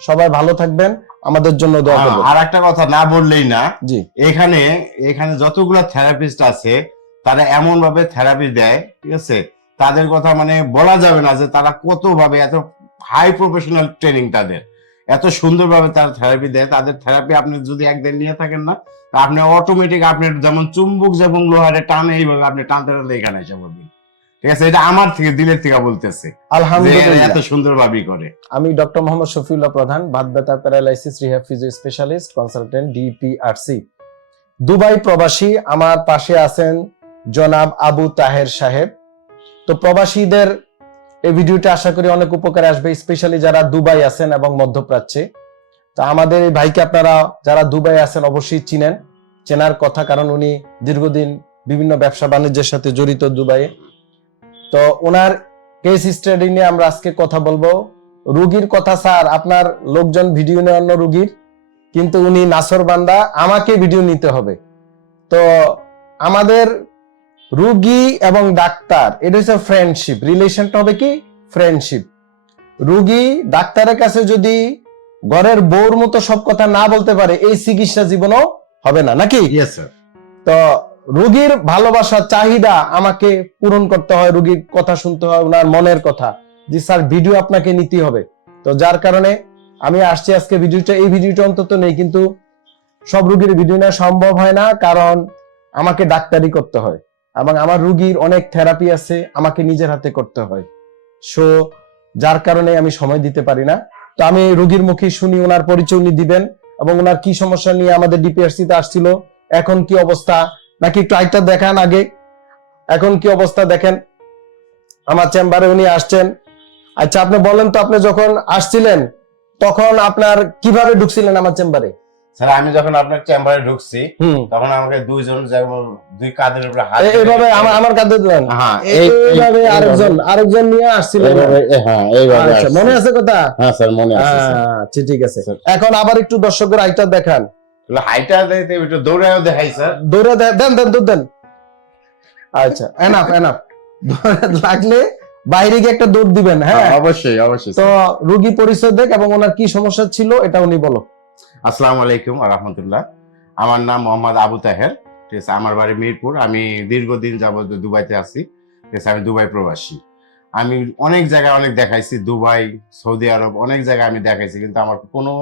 সবাই ভালো থাকবেন আমাদের জন্য দোয়া করবেন। আর একটা কথা না বললেই না জি। এখানে এখানে যতগুলো থেরাপিস্ট আছে তারা এমন ভাবে থেরাপি দেয় ঠিক আছে? তাদের কথা মানে বলা যাবে না যে তারা কত ভাবে এত হাই প্রফেশনাল ট্রেনিং তাদের। এত সুন্দরভাবে তারা থেরাপি দেয় তাদের থেরাপি আপনি যদি একদিন নিয়ে থাকেন না আপনি অটোমেটিক আপনি যেমন চুম্বক যেমন লোহারে টানে এইভাবে আপনি টানতে টানতে এখানে এসে বলবেন ঠিক আছে? এটা আমার থেকে দিলের থেকে বলতেছে আলহামদুলিল্লাহ। এত সুন্দরভাবেই করে। আমি ডক্টর মোহাম্মদ শফিউল্লাহ প্রধান বাত ব্যথা paralysis rehab physio specialist consultant DPRC. Dubai প্রবাসী আমার পাশে আছেন জনাব আবু তাহের সাহেব। তো প্রবাসীদের এই ভিডিওটা আশা করি অনেক উপকারে আসবে স্পেশালি যারা দুবাই আছেন এবং মধ্যপ্রাচ্যে। তো আমাদের এই ভাইকে আপনারা যারা দুবাই আছেন অবশ্যই চিনেন। চেনার কথা কারণ উনি দীর্ঘদিন বিভিন্ন ব্যবসা বাণিজ্যের সাথে জড়িত দুবাইয়ে। তো ওনার কেস স্টাডি নিয়ে আমরা আজকে কথা বলব। রুগীর কথা স্যার আপনার লোকজন ভিডিও নেয় অন্য রুগীর কিন্তু উনি নাসর বান্দা আমাকে ভিডিও নিতে হবে। তো আমাদের রুগী এবং ডাক্তার এটা হচ্ছে ফ্রেন্ডশিপ রিলেশনটা হবে কি? ফ্রেন্ডশিপ রুগী ডাক্তারের কাছে যদি ঘরের বউর মতো সব কথা না বলতে পারে এই চিকিৎসা জীবনও হবে না নাকি? তো রুগীর ভালোবাসা চাহিদা আমাকে পূরণ করতে হয়, রুগীর কথা শুনতে হয়, ওনার মনের কথা। যে স্যার, ভিডিও আপনাকে নিতে হবে। তো যার কারণে আমি আসছি আজকে ভিডিওটা, এই ভিডিওটা অন্তত নেই, কিন্তু সব রুগীর ভিডিও নেওয়া সম্ভব হয় না, কারণ আমাকে ডাক্তারি করতে হয় এবং আমার রুগীর অনেক থেরাপি আছে, আমাকে নিজের হাতে করতে হয়। সো, যার কারণে আমি সময় দিতে পারি না। তো আমি রুগীর মুখে শুনি, ওনার পরিচয় উনি দিবেন এবং ওনার কি সমস্যা নিয়ে আমাদের ডিপিআরসি তে আসছিল, এখন কি অবস্থা নাকি একটু আইটা দেখান আগে? এখন কি অবস্থা দেখেন। আমার চেম্বারে উনি আসছেন। আচ্ছা আপনি বলেন তো আপনি যখন আসছিলেন তখন আপনার কীভাবে ঢুকছিলেন আমার চেম্বারে? স্যার আমি যখন আপনার চেম্বারে ঢুকছি তখন আমাকে দুইজন যেমন দুই কাঁধের উপরে হাত এইভাবে আমার আমার কাঁধে দিলেন? হ্যাঁ এইভাবে আরেকজন আরেকজন নিয়ে আসছিলেন? এইভাবে হ্যাঁ এইভাবে আচ্ছা মনে আছে কথা? হ্যাঁ স্যার মনে আছে স্যার। আচ্ছা ঠিক আছে। এখন আবার একটু দর্শকের আইটা দেখান। হাইটা দিতে একটু দৌড়াও দেখাই স্যার। দৌড়ে দেন দেন দুধ দেন। আচ্ছা এনাফ এনাফ লাগলে বাইরে গিয়ে একটা দৌড় দিবেন হ্যাঁ? অবশ্যই অবশ্যই তো রুগী পরিচয় দেখ এবং ওনার কি সমস্যা ছিল এটা উনি বলো। আসসালামু আলাইকুম রহমতুল্লাহ আমার নাম মোহাম্মদ আবু তাহের ঠিক আছে? আমার বাড়ি মিরপুর। আমি দীর্ঘদিন যাবত দুবাইতে আছি ঠিক আছে? আমি দুবাই প্রবাসী। আমি অনেক জায়গায় অনেক দেখাইছি, দুবাই, সৌদি আরব, অনেক জায়গায় আমি দেখাইছি, কিন্তু আমার কোনো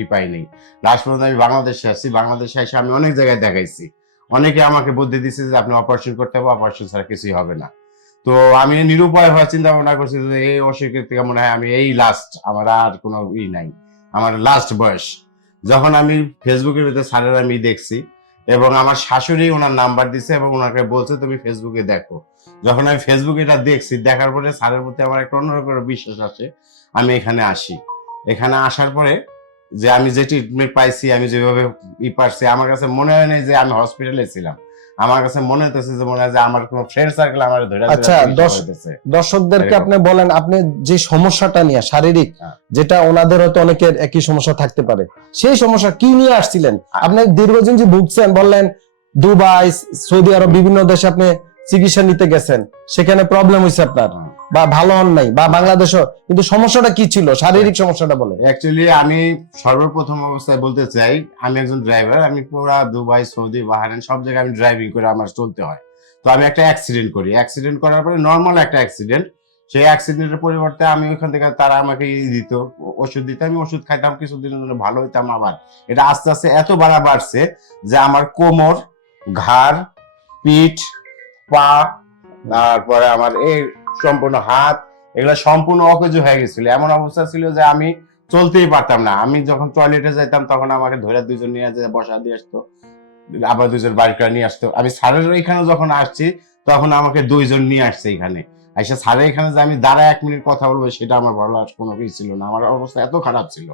ই পাইনি লাস্ট পর্যন্ত আমি বাংলাদেশে আসছি বাংলাদেশে এসে আমি অনেক জায়গায় দেখাইছি। অনেকে আমাকে বুদ্ধি দিচ্ছে যে আপনি অপারেশন করতে হবে অপারেশন ছাড়া কিছুই হবে না। তো আমি নিরুপায় হওয়ার চিন্তা ভাবনা করছি যে এই অসুখের থেকে মনে হয় আমি এই লাস্ট আমার আর কোনো ই নাই, আমার লাস্ট বয়স। যখন আমি ফেসবুকের ভিতরে স্যারের আমি দেখছি এবং আমার শাশুড়ি ওনার নাম্বার দিছে এবং ওনাকে বলছে, তুমি ফেসবুকে দেখো। যখন আমি ফেসবুকে এটা দেখছি, দেখার পরে স্যারের প্রতি আমার একটা অন্যরকম বিশ্বাস আছে আমি এখানে আসি। এখানে আসার পরে যে আমি যে ট্রিটমেন্ট পাইছি আমি যেভাবে ই পারছি আমার কাছে মনে হয় না যে আমি হসপিটালে ছিলাম আমার কাছে মনে হতেছে যে মনে হয় যে আমার কোনো ফ্রেন্ড সার্কেল আমার ধরে আচ্ছা। দর্শকদেরকে আপনি বলেন আপনি যে সমস্যাটা নিয়ে শারীরিক হ্যাঁ। যেটা ওনাদের হয়তো অনেকের একই সমস্যা থাকতে পারে সেই সমস্যা কি নিয়ে আসছিলেন আপনি দীর্ঘদিন যে ভুগছেন বললেন দুবাই সৌদি আরব বিভিন্ন দেশে আপনি চিকিৎসা নিতে গেছেন সেখানে প্রবলেম হয়েছে আপনার। বা ভালো হন নাই বা বাংলাদেশও কিন্তু সমস্যাটা কি ছিল? শারীরিক সমস্যাটা বলে অ্যাকচুয়ালি আমি সর্বপ্রথম অবস্থায় বলতে চাই আমি একজন ড্রাইভার আমি পুরা দুবাই সৌদি বাহারেন সব জায়গায় আমি ড্রাইভিং করে আমার চলতে হয়। তো আমি একটা অ্যাক্সিডেন্ট করি। অ্যাক্সিডেন্ট করার পরে নর্মাল একটা অ্যাক্সিডেন্ট সেই অ্যাক্সিডেন্টের পরিবর্তে আমি ওখান থেকে তারা আমাকে ই দিত ওষুধ দিত। আমি ওষুধ খাইতাম কিছুদিনের জন্য ভালো হইতাম আবার। এটা আস্তে আস্তে এত বাড়া বাড়ছে যে আমার কোমর ঘাড় পিঠ পা, তারপরে আমার এই সম্পূর্ণ হাত, এগুলো সম্পূর্ণ অকেজ হয়ে গেছিল। এমন অবস্থা ছিল যে আমি চলতেই পারতাম না। আমি যখন টয়লেটে যাইতাম, তখন আমাকে ধরে দুজন নিয়ে বসা দিয়ে আসতো, আবার দুজন বাড়ি করে নিয়ে আসতো। আমি স্যারের এখানে যখন আসছি, তখন আমাকে দুইজন নিয়ে আসছে এখানে। এসে স্যারের এখানে যে আমি দাঁড়া এক মিনিট কথা বলব, সেটা আমার ভালো আর কোনো কিছু ছিল না। আমার অবস্থা এত খারাপ ছিল।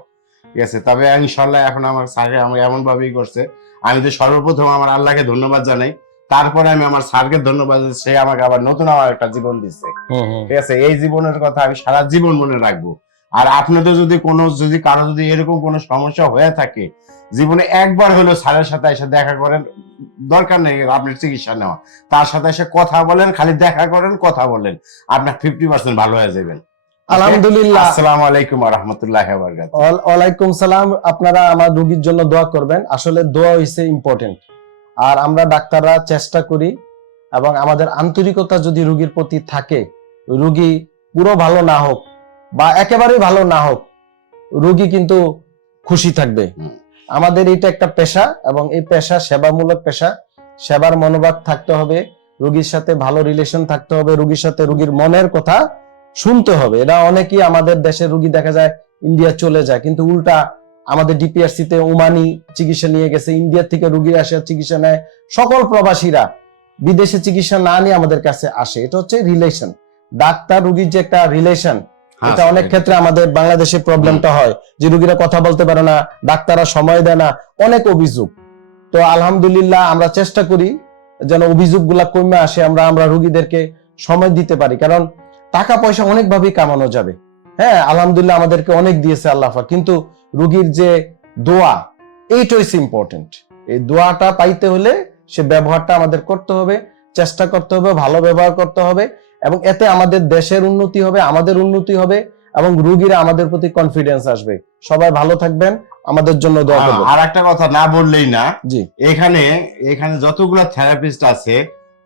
ঠিক আছে, তবে ইনশাল্লাহ এখন আমার স্যারে আমার এমন ভাবেই করছে। আমি তো সর্বপ্রথম আমার আল্লাহকে ধন্যবাদ জানাই। তারপরে আমি আমার স্যারকে ধন্যবাদ সে আমাকে আবার নতুন আমার একটা জীবন দিচ্ছে। ঠিক আছে এই জীবনের কথা আমি সারা জীবন মনে রাখব। আর আপনাদের যদি কোনো যদি কারও যদি এরকম কোনো সমস্যা হয়ে থাকে জীবনে একবার হলো স্যারের সাথে এসে দেখা করেন দরকার নেই আপনার চিকিৎসা নেওয়া। তার সাথে এসে কথা বলেন খালি দেখা করেন কথা বলেন। আপনার ফিফটি পার্সেন্ট ভালো হয়ে যাবেন। আলহামদুলিল্লাহ। আসসালামু আলাইকুম রহমতুল্লাহ ওয়াল- ওয়ালাইকুম সালাম। আপনারা আমার রোগীর জন্য দোয়া করবেন। আসলে দোয়া হইছে ইম্পর্টেন্ট আর আমরা ডাক্তাররা চেষ্টা করি এবং আমাদের আন্তরিকতা যদি রোগীর প্রতি থাকে রোগী পুরো ভালো না হোক বা একেবারেই ভালো না হোক রুগী কিন্তু খুশি থাকবে। আমাদের এটা একটা পেশা এবং এই পেশা সেবামূলক পেশা। সেবার মনোভাব থাকতে হবে রুগীর সাথে ভালো রিলেশন থাকতে হবে রুগীর সাথে রুগীর মনের কথা শুনতে হবে। এটা অনেকেই আমাদের দেশের রুগী দেখা যায় ইন্ডিয়া চলে যায় কিন্তু উল্টা আমাদের ডিপিআরসি তে ওমানি চিকিৎসা নিয়ে গেছে ইন্ডিয়া থেকে রোগী আসে চিকিৎসা নেয়। সকল প্রবাসীরা বিদেশে চিকিৎসা না নিয়ে আমাদের কাছে আসে। এটা হচ্ছে রিলেশন ডাক্তার রোগীর যে একটা রিলেশন হ্যাঁ, এটা অনেক ক্ষেত্রে আমাদের বাংলাদেশে প্রবলেমটা হয় যে রোগীরা কথা বলতে পারে না ডাক্তাররা সময় দেয় না অনেক অভিযোগ। তো আলহামদুলিল্লাহ আমরা চেষ্টা করি যেন অভিযোগগুলা কমে আসে আমরা আমরা রোগীদেরকে সময় দিতে পারি কারণ টাকা পয়সা অনেকভাবেই কামানো যাবে। হ্যাঁ আলহামদুলিল্লাহ আমাদেরকে অনেক দিয়েছে আল্লাহ কিন্তু রোগীর যে দোয়া এইটা ইম্পর্টেন্ট এই দোয়াটা পাইতে হলে সে ব্যবহারটা আমাদের করতে হবে চেষ্টা করতে হবে ভালো ব্যবহার করতে হবে এবং এতে আমাদের দেশের উন্নতি হবে আমাদের উন্নতি হবে এবং রুগীরা আমাদের প্রতি কনফিডেন্স আসবে। সবাই ভালো থাকবেন আমাদের জন্য দোয়া করবেন। আর একটা কথা না বললেই না জি। এখানে এখানে যতগুলো থেরাপিস্ট আছে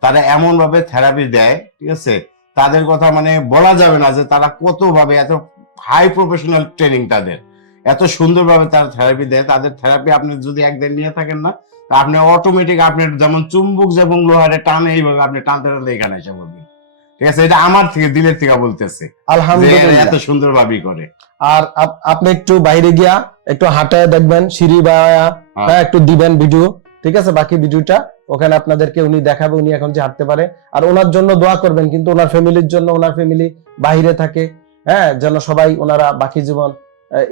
তারা এমন ভাবে থেরাপি দেয় ঠিক আছে? তাদের কথা মানে বলা যাবে না যে তারা কত ভাবে এত হাই প্রফেশনাল ট্রেনিং তাদের। এত সুন্দরভাবে তারা থেরাপি দেয়। তাদের থেরাপি আপনি যদি একদিন নিয়ে থাকেন না তা আপনি অটোমেটিক আপনি যেমন চুম্বক যেমন লোহারে টানে এইভাবে আপনি টানতে টানতে এখানে এসে বলবেন ঠিক আছে? এটা আমার থেকে দিলের থেকে বলতেছে। আলহামদুলিল্লাহ। এত সুন্দরভাবেই করে। আর আপনি একটু বাইরে গিয়া একটু হাঁটায় দেখবেন সিঁড়ি বা হ্যাঁ, একটু দিবেন ভিডিও ঠিক আছে, বাকি ভিডিওটা ওখানে আপনাদেরকে উনি দেখাবে, উনি এখন যে হাঁটতে পারে। আর ওনার জন্য দোয়া করবেন, কিন্তু ওনার ফ্যামিলির জন্য, ওনার ফ্যামিলি বাহিরে থাকে হ্যাঁ যেন সবাই ওনারা বাকি জীবন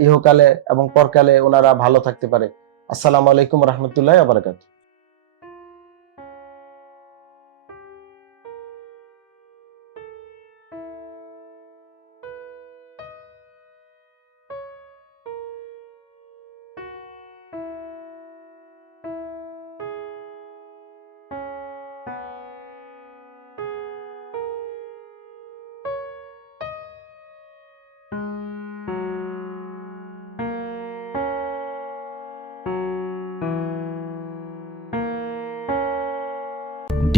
ইহকালে এবং পরকালে ওনারা ভালো থাকতে পারে। আসসালামু আলাইকুম রহমতুল্লাহ আবরাকাত